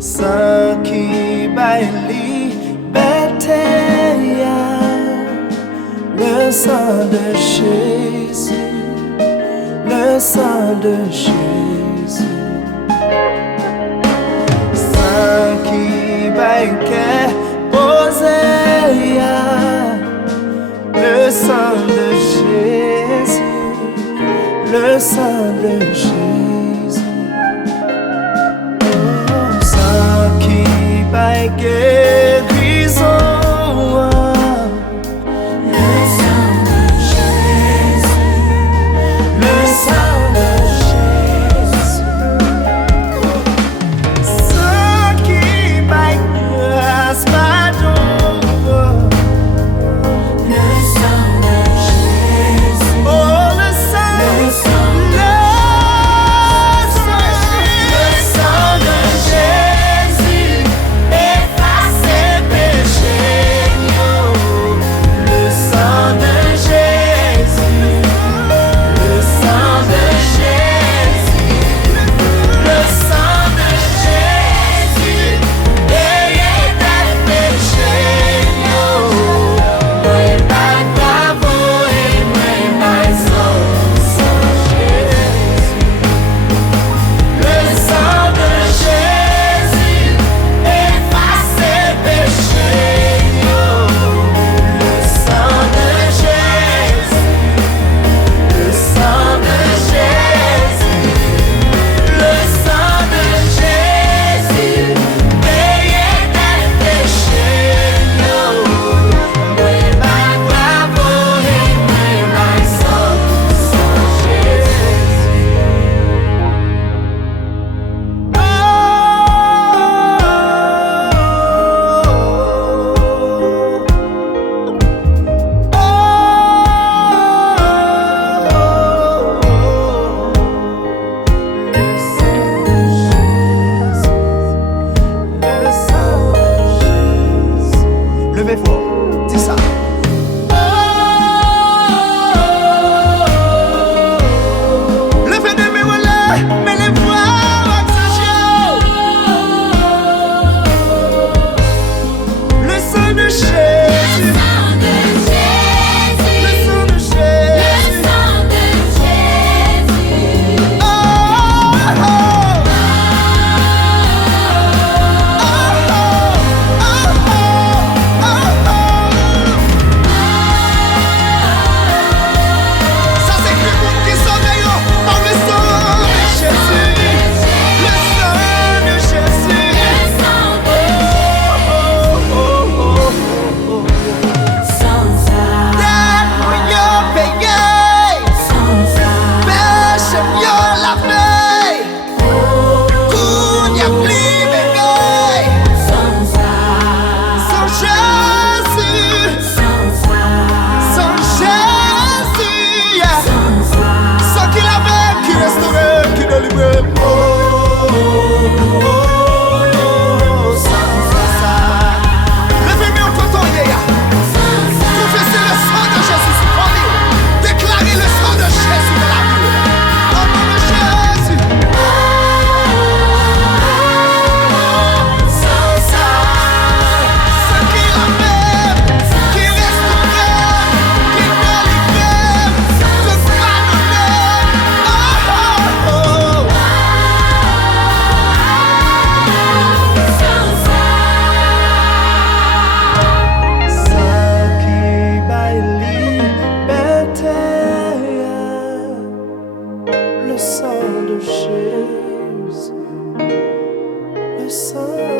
Ça qui baille bêtaya, le sang de Jésus, le sang de Jésus. Ça qui baille poséya, le sang de Jésus, le sang de Jésus. By guérison, le sang de Jésus, le sang de Jésus, ce qui by grâce pardon, le sang de Jésus, oh le sang, le sang, le sang de Jésus. Levez fort, dis ça. Levez de mes relais, mais les voix accent. Le sang de Jésus, le sang de Jésus, le sang de Jésus, le sang de Jésus. Oh, oh, oh. Le sang de Jésus, le sang